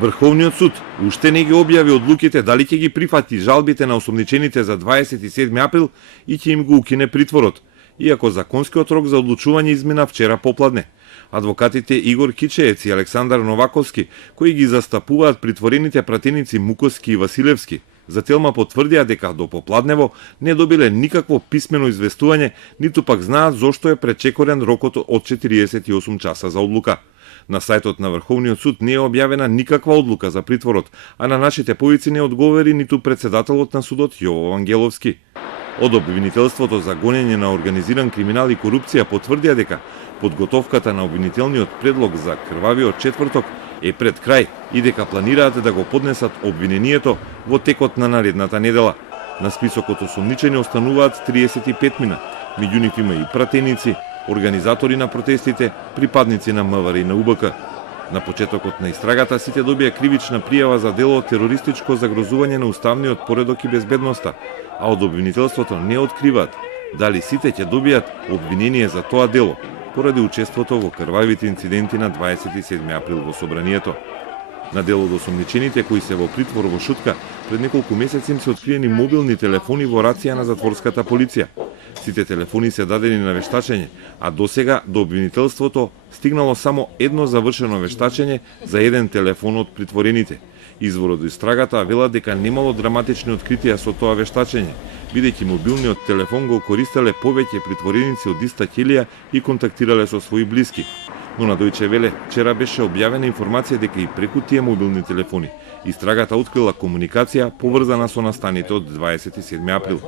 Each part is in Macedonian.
Врховниот суд уште не ги објави одлуките дали ќе ги прифати жалбите на осомничените за 27 април и ќе им го укине притворот, иако законскиот рок за одлучување измина вчера попладне. Адвокатите Игор Кичеец и Александар Новаковски, кои ги застапуваат притворените пратеници Муковски и Василевски, за Телма потврдија дека до попладнево не добиле никакво писмено известување, ниту пак знаат зошто е пречекорен рокот од 48 часа за одлука. На сајтот на Врховниот суд не е објавена никаква одлука за притворот, а на нашите повици не одговори ниту председателот на судот Јово Вангеловски. Од обвинителството за гонење на организиран криминал и корупција потврдија дека подготовката на обвинителниот предлог за крвавиот четврток е пред крај и дека планираат да го поднесат обвинението во текот на наредната недела. На списокот осомничени остануваат 35 мина, меѓу нив има и пратеници, организатори на протестите, припадници на МВР и на УБК. На почетокот на истрагата сите добија кривична пријава за дело терористичко загрозување на уставниот поредок и безбедноста, а од обвинителството не откриваат дали сите ќе добијат обвинение за тоа дело, поради учеството во крвавите инциденти на 27 април во собранието. На дел од осомничените кои се во притвор во Шутка, пред неколку месеци им се откриени мобилни телефони во рација на затворската полиција. Сите телефони се дадени на вештачење, а досега до обвинителството стигнало само едно завршено вештачење за еден телефон од притворените. Изворот од истрагата вела дека немало драматични откритија со тоа вештачење, бидејќи мобилниот телефон го користеле повеќе притвореници од иста ќелија и контактирале со своји блиски. Но на Дојче Веле вчера беше објавена информација дека и преку тие мобилни телефони истрагата открила комуникација поврзана со настаните од 27 април.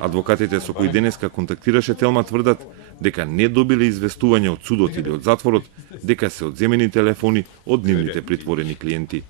Адвокатите со кои денеска контактираше Телма тврдат дека не добиле известување од судот или од затворот дека се одземени телефони од нивните притворени клиенти.